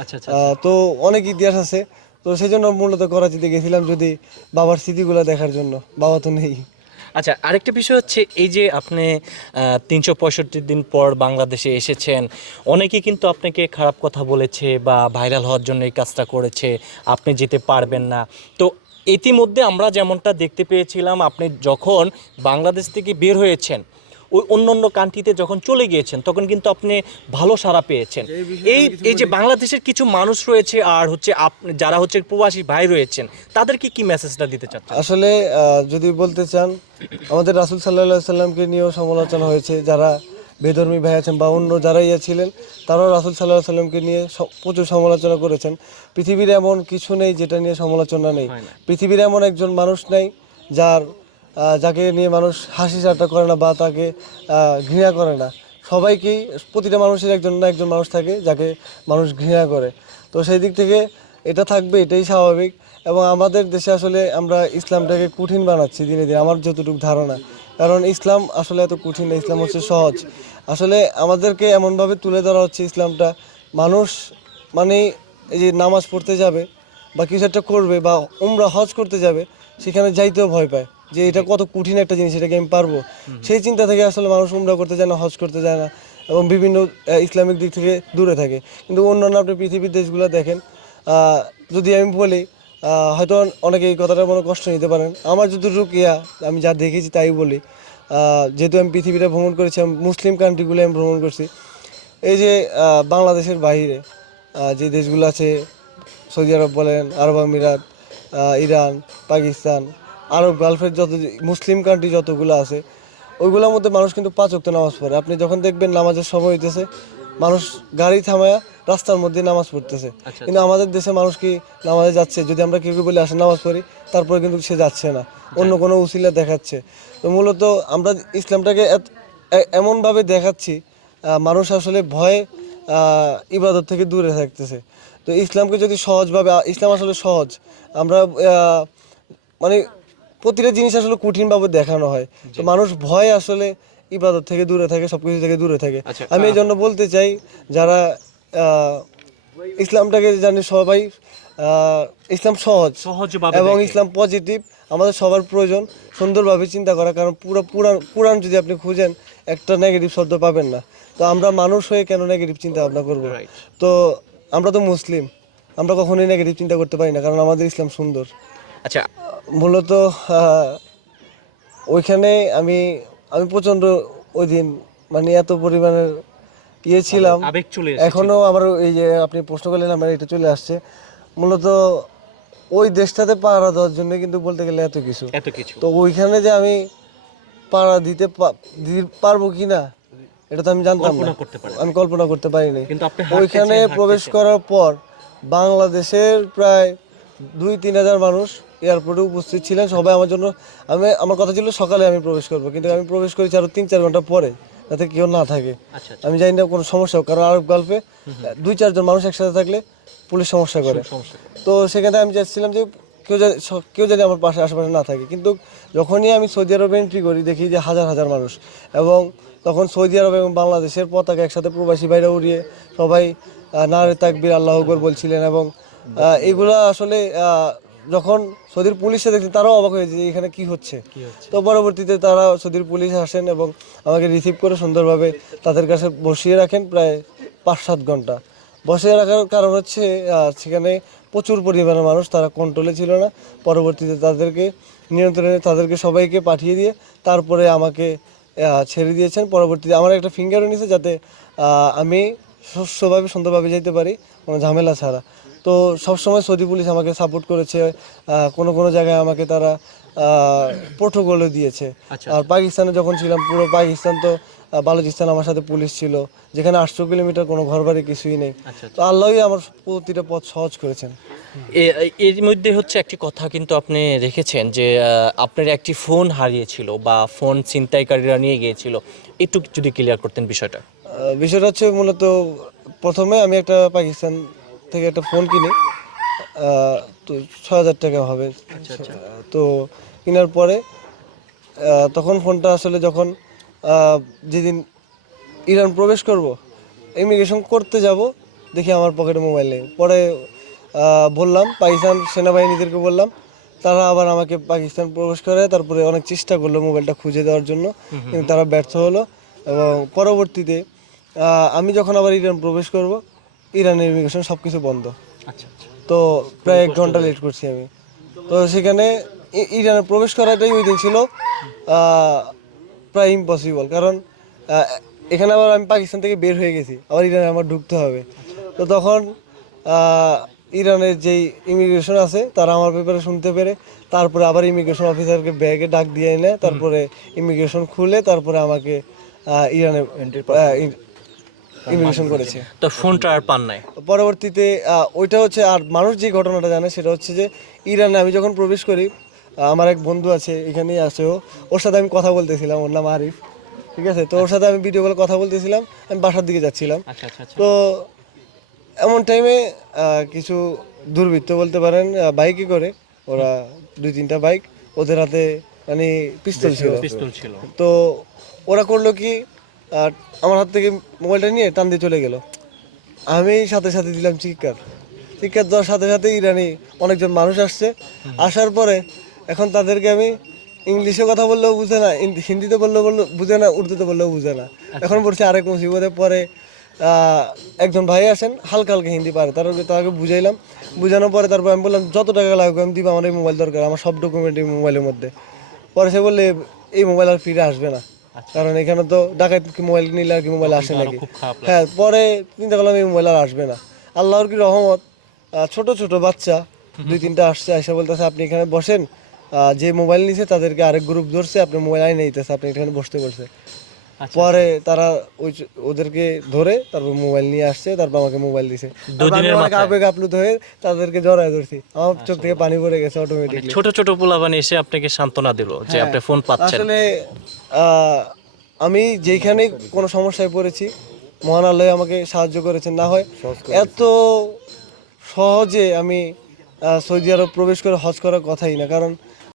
আচ্ছা আচ্ছা তো অনেক ইতিহাস আছে। তো সেই জন্য মূলত করাচিতে গেছিলাম যদি বাবার স্মৃতিগুলো দেখার জন্য। বাবা তো নেই। আচ্ছা আরেকটা বিষয় হচ্ছে এই যে আপনি তিনশো পঁয়ষট্টি দিন পর বাংলাদেশে এসেছেন অনেকে কিন্তু আপনাকে খারাপ কথা বলেছে বা ভাইরাল হওয়ার জন্য এই কাজটা করেছে আপনি যেতে পারবেন না। তো ইতিমধ্যে আমরা যেমনটা দেখতে পেয়েছিলাম আপনি যখন বাংলাদেশ থেকে বের হয়েছেন ওই অন্য অন্য কান্ট্রিতে যখন চলে গিয়েছেন তখন কিন্তু আপনি ভালো সাড়া পেয়েছেন। এই এই যে বাংলাদেশের কিছু মানুষ রয়েছে আর হচ্ছে আপনি যারা হচ্ছে প্রবাসী ভাই রয়েছেন তাদেরকে কি মেসেজটা দিতে চাচ্ছেন? আসলে যদি বলতে চান আমাদের রাসুল সাল্লাহ সাল্লামকে নিয়েও সমালোচনা হয়েছে। যারা বেধর্মী ভাই আছেন বা অন্য যারা ইয়ে ছিলেন তারাও রাসুল সাল্লাহ সাল্লামকে নিয়ে প্রচুর সমালোচনা করেছেন। পৃথিবীর এমন কিছু নেই যেটা নিয়ে সমালোচনা নেই। পৃথিবীর এমন একজন মানুষ নেই যার যাকে নিয়ে মানুষ হাসি ঠাট্টা করে না বা তাকে ঘৃণা করে না। সবাইকেই, প্রতিটা মানুষের একজন না একজন মানুষ থাকে যাকে মানুষ ঘৃণা করে। তো সেই দিক থেকে এটা থাকবে, এটাই স্বাভাবিক। এবং আমাদের দেশে আসলে আমরা ইসলামটাকে কঠিন বানাচ্ছি দিনে দিনে, আমার যতটুকু ধারণা। কারণ ইসলাম আসলে এত কঠিন না, ইসলাম হচ্ছে সহজ। আসলে আমাদেরকে এমনভাবে তুলে ধরা হচ্ছে ইসলামটা। মানুষ মানে এই যে নামাজ পড়তে যাবে বা কিছু একটা করবে বা উমরা হজ করতে যাবে, সেখানে যাইতেও ভয় পায়। যে এটা কত কঠিন একটা জিনিস এটাকে আমি পারব? সেই চিন্তা থেকে আসলে মানুষ উমরা করতে যায় না হজ করতে যায় না এবং বিভিন্ন ইসলামিক দিক থেকে দূরে থাকে। কিন্তু অন্যান্য আপনি পৃথিবীর দেশগুলো দেখেন যদি আমি বলি হয়তো অনেকে এই কথাটা মনে কষ্ট নিতে পারেন। আমার যতটুকু ইয়া আমি যা দেখেছি তাই বলি। যেহেতু আমি পৃথিবীটা ভ্রমণ করেছি আমি মুসলিম কান্ট্রিগুলো আমি ভ্রমণ করছি। এই যে বাংলাদেশের বাইরে যে দেশগুলো আছে সৌদি আরব বলেন আরব আমিরাত ইরান পাকিস্তান আরব গালফের যত মুসলিম কান্ট্রি যতগুলো আছে ওইগুলোর মধ্যে মানুষ কিন্তু পাঁচ ওয়াক্ত নামাজ পড়ে। আপনি যখন দেখবেন নামাজের সময় হইতেছে মানুষ গাড়ি থামায়া রাস্তার মধ্যে নামাজ পড়তেছে। আচ্ছা, কিন্তু আমাদের দেশে মানুষ কি নামাজে যাচ্ছে? যদি আমরা কেউ কেউ বলে আসে নামাজ পড়ি তারপরে কিন্তু সে যাচ্ছে না। অন্য কোনো উসিলা দেখাচ্ছে। তো মূলত আমরা ইসলামটাকে এত- এমনভাবে দেখাচ্ছি মানুষ আসলে ভয়ে ইবাদত থেকে দূরে থাকতেছে। তো ইসলামকে যদি সহজভাবে ইসলাম আসলে সহজ। আমরা মানে প্রতিটা জিনিস আসলে কঠিনভাবে দেখানো হয়। তো মানুষ ভয় আসলে ইবাদত থেকে দূরে থাকে সবকিছু থেকে দূরে থাকে। আচ্ছা, আমি এই জন্য বলতে চাই যারা ইসলামটাকে জানে সবাই ইসলাম সহজ সহজভাবে এবং ইসলাম পজিটিভ আমাদের সবার প্রয়োজন সুন্দরভাবে চিন্তা করা কারণ পুরো পুরাণ পুরাণ যদি আপনি খুঁজেন একটা নেগেটিভ শব্দ পাবেন না। তো আমরা মানুষ হয়ে কেন নেগেটিভ চিন্তা ভাবনা করব? তো আমরা তো মুসলিম আমরা কখনোই নেগেটিভ চিন্তা করতে পারি না কারণ আমাদের ইসলাম সুন্দর। আচ্ছা মূলত ওইখানে আমি আমি প্রচণ্ড ওই দিন মানে এত পরিমাণের ইয়ে ছিলাম। আবেগ চলে এখনও আমার এই যে আপনি প্রশ্ন করলেন আমার এটা চলে আসছে। মূলত ওই দেশটাতে পাহারা দেওয়ার জন্য কিন্তু বলতে গেলে এত কিছু। এত কিছু। তো ওইখানে যে আমি পাড়া দিতে পারব কি না এটা তো আমি জানতাম না। আমি কল্পনা করতে পারিনি। ওইখানে প্রবেশ করার পর বাংলাদেশের প্রায় দুই তিন হাজার মানুষ এয়ারপোর্টে উপস্থিত ছিলেন। সবাই আমার জন্য আমি আমার কথা ছিল সকালে আমি প্রবেশ করব কিন্তু আমি প্রবেশ করেছি আরও তিন চার ঘণ্টা পরে যাতে কেউ না থাকে। আচ্ছা আচ্ছা। আমি জানি না কোনো সমস্যা কারণ আরব গল্পে দুই চারজন মানুষ একসাথে থাকলে পুলিশ সমস্যা করে। তো সেখানে আমি চাচ্ছিলাম যে কেউ জানি কেউ জানি আমার পাশে আশেপাশে না থাকে। কিন্তু যখনই আমি সৌদি আরবে এন্ট্রি করি দেখি যে হাজার হাজার মানুষ। এবং তখন সৌদি আরব এবং বাংলাদেশের পতাকা একসাথে প্রবাসী বাইরে উড়িয়ে সবাই নারে তাকবির আল্লাহ আকবর বলছিলেন এবং এগুলা আসলে যখন সৌদির পুলিশে দেখছি তারাও অবাক হয়েছে যে এখানে কি হচ্ছে। তো পরবর্তীতে তারা সৌদির পুলিশ আসেন এবং আমাকে রিসিভ করে সুন্দরভাবে তাদের কাছে বসিয়ে রাখেন প্রায় পাঁচ সাত ঘণ্টা। বসিয়ে রাখার কারণ হচ্ছে সেখানে প্রচুর পরিমাণে মানুষ তারা কন্ট্রোলে ছিল না। পরবর্তীতে তাদেরকে নিয়ন্ত্রণে তাদেরকে সবাইকে পাঠিয়ে দিয়ে তারপরে আমাকে ছেড়ে দিয়েছেন। পরবর্তীতে আমার একটা ফিঙ্গারও নিছে যাতে আমি সুস্থভাবে সুন্দরভাবে যেতে পারি কোনো ঝামেলা ছাড়া। তো সবসময় সৌদি পুলিশ আমাকে সাপোর্ট করেছে কোনো কোনো জায়গায় আমাকে তারা প্রোটোকলও দিয়েছে। আচ্ছা, আর পাকিস্তানে যখন ছিলাম পুরো পাকিস্তান তো বালুচিস্তান আমার সাথে পুলিশ ছিল যেখানে আটশো কিলোমিটার কোনো ঘর বাড়ি কিছুই নেই। আচ্ছা তো আল্লাহই আমার প্রতিটা পথ সহজ করেছেন। এর মধ্যে হচ্ছে একটি কথা কিন্তু আপনি রেখেছেন যে আপনার একটি ফোন হারিয়েছিল বা ফোন ছিনতাইকারীরা নিয়ে গিয়েছিল। একটু যদি ক্লিয়ার করতেন বিষয়টা। বিষয়টা হচ্ছে মূলত প্রথমে আমি একটা পাকিস্তান থেকে একটা ফোন কিনি তো ছয় হাজার টাকা হবে। তো কেনার পরে তখন ফোনটা আসলে যখন যেদিন ইরান প্রবেশ করব ইমিগ্রেশন করতে যাব দেখি আমার পকেটে মোবাইল নেই। পরে বললাম পাকিস্তান সেনাবাহিনীদেরকে বললাম তারা আবার আমাকে পাকিস্তান প্রবেশ করে তারপরে অনেক চেষ্টা করল মোবাইলটা খুঁজে দেওয়ার জন্য। কিন্তু তারা ব্যর্থ হলো এবং পরবর্তীতে আমি যখন আবার ইরান প্রবেশ করব ইরানের ইমিগ্রেশন সব কিছু বন্ধ। আচ্ছা আচ্ছা। তো প্রায় এক ঘণ্টা লেট করছি আমি। তো সেখানে ইরানে প্রবেশ করাটাই ওই দিন ছিল প্রায় ইম্পসিবল কারণ এখানে আবার আমি পাকিস্তান থেকে বের হয়ে গেছি আবার ইরানে আমার ঢুকতে হবে। তো তখন ইরানের যেই ইমিগ্রেশন আছে তারা আমার ব্যাপারে শুনতে পেরে তারপরে আবার ইমিগ্রেশন অফিসারকে ব্যাগে ডাক দিয়ে এনে তারপরে ইমিগ্রেশন খুলে তারপরে আমাকে ইরানে ইমিগ্রেশন করেছে। তো ফোনটা আর পান নাই। পরবর্তীতে ওইটা হচ্ছে আর মানুষ যে ঘটনাটা জানে সেটা হচ্ছে যে ইরানে আমি যখন প্রবেশ করি আমার এক বন্ধু আছে এখানেই আছে ও। ওর সাথে আমি কথা বলতেছিলাম ওর নাম আরিফ ঠিক আছে? তো ওর সাথে আমি ভিডিও কলে কথা বলতেছিলাম আমি বাসার দিকে যাচ্ছিলাম। আচ্ছা আচ্ছা আচ্ছা। তো এমন টাইমে কিছু দুর্বৃত্ত বলতে পারেন বাইকে করে ওরা দুই তিনটা বাইক ওদের হাতে মানে পিস্তল ছিল। পিস্তল তো ওরা করল কি আমার হাত থেকে মোবাইলটা নিয়ে টান দিয়ে চলে গেল। আমি সাথে সাথে দিলাম চিৎকার। চিৎকার দেওয়ার সাথে সাথে ইরানি অনেকজন মানুষ আসছে। আসার পরে এখন তাদেরকে আমি ইংলিশে কথা বললেও বুঝে না হিন্দিতে বললেও বললেও বুঝে না উর্দুতে বললেও বুঝে না। এখন পড়ছে আরেক মুসিবতে পরে একজন ভাই আসেন হালকা হালকা হিন্দি পারে। তার তাকে বুঝাইলাম। বুঝানোর পরে তারপর আমি বললাম যত টাকা লাগবে আমি দিব আমার এই মোবাইল দরকার আমার সব ডকুমেন্ট এই মোবাইলের মধ্যে। পরে সে বললে এই মোবাইল আর ফিরে আসবে না। কারণ এখানে তো ডাকাত কি মোবাইল নিলে আর কি মোবাইল আসে নাকি? হ্যাঁ পরে চিন্তা করলাম এই মোবাইল আর আসবে না। আল্লাহর কি রহমত ছোট ছোট বাচ্চা দুই তিনটা আসছে এসে বলতেছে আপনি এখানে বসেন। যে মোবাইল নিছে তাদেরকে আরেক গ্রুপ ধরছে আপনি মোবাইল আই নিতেছে আপনি এখানে বসতে বলছে। আচ্ছা। পরে তারা ওই ওদেরকে ধরে তারপর মোবাইল নিয়ে আসছে তারপর আমাকে মোবাইল দিছে। আবেগ আপ্লুত হয়ে তাদেরকে জড়ায় ধরছি। আমার চোখ থেকে পানি পড়ে গেছে অটোমেটিক ছোট ছোট পোলাবান এসে আপনাকে সান্ত্বনা দিল যে আপনি ফোন পাচ্ছেন। আসলে আমি যেখানে কোনো সমস্যায় পড়েছি মহানালয়ে আল্লাহ আমাকে সাহায্য করেছেন না হয় এত সহজে আমি সৌদি আরব প্রবেশ করে হজ করার কথাই না কারণ